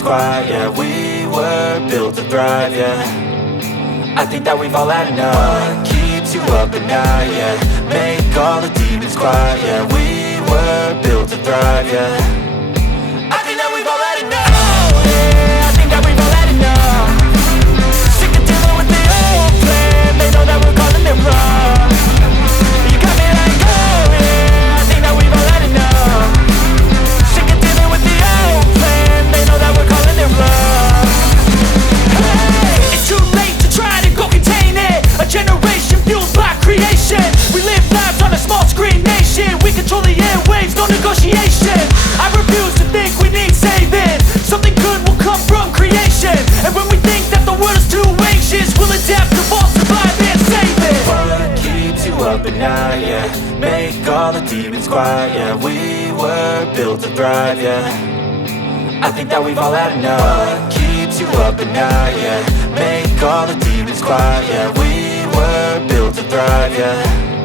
demons quiet, yeah. We were built to thrive, yeah. I think that we've all had enough. What keeps you up at night, yeah. Make all the demons quiet, yeah. We were built to thrive, yeah. I think that we've all had enough. Oh yeah, I think that we've all had enough. Sick of dealing with the old plan. They know that we're calling it wrong. You got me like, oh yeah, I think that we've all had enough. Sick of dealing with the old plan. They know that we're calling it wrong. Hey, it's too late to try to go contain it. A generation fueled by creation. We live lives on a small screen nation. We control the airwaves, no negotiation. I refuse to think we need saving. Something good will come from creation. And when we think that the world is too anxious, we'll adapt, evolve, survive and save it. What keeps you up at night, yeah. Make all the demons quiet, yeah. We were built to thrive, yeah. I think that we've all had enough. What keeps you up at night, yeah. Make all the demons quiet, yeah. We were built to thrive, yeah.